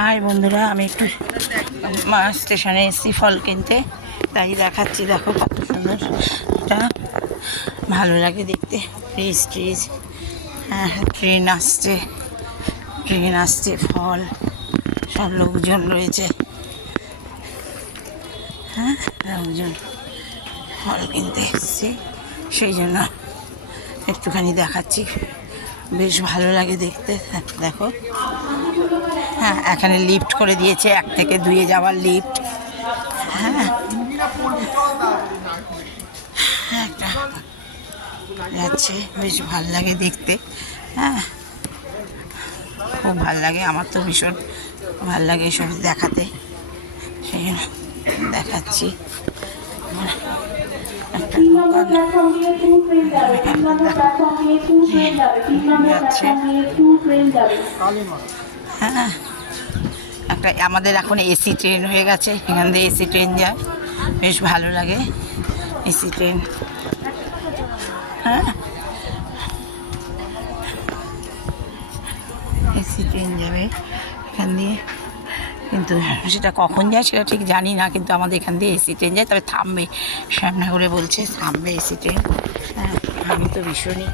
High বন্ধুরা, আমি একটু স্টেশনে এসেছি ফল কিনতে, তাই দেখাচ্ছি। দেখো কত সুন্দর, এটা ভালো লাগে দেখতে। ট্রিজ হ্যাঁ, ট্রেন আসছে, ফল, সব লোকজন রয়েছে। হ্যাঁ, লোকজন ফল কিনতে এসছে, সেই জন্য একটুখানি দেখাচ্ছি। বেশ ভালো লাগে দেখতে। দেখো, হ্যাঁ, এখানে লিফট করে দিয়েছে, 1 থেকে 2-এ যাওয়ার লিফট। হ্যাঁ, একটা যাচ্ছে, বেশ ভালো লাগে দেখতে। হ্যাঁ, খুব ভাল লাগে, আমার তো ভীষণ ভাল লাগে এসব দেখাতে, সেই জন্য দেখাচ্ছি। একটা হ্যাঁ, একটা আমাদের এখন এসি ট্রেন হয়ে গেছে, এখান দিয়ে এসি ট্রেন যায়, বেশ ভালো লাগে এসি ট্রেন। হ্যাঁ, এসি ট্রেন যাবে এখান দিয়ে, কিন্তু সেটা কখন যায় সেটা ঠিক জানি না, কিন্তু আমাদের এখান দিয়ে এসি ট্রেন যায়। তবে থামবে, শ্যামনগরে বলছে থামবে এসি ট্রেন। হ্যাঁ, আমি তো ভীষণই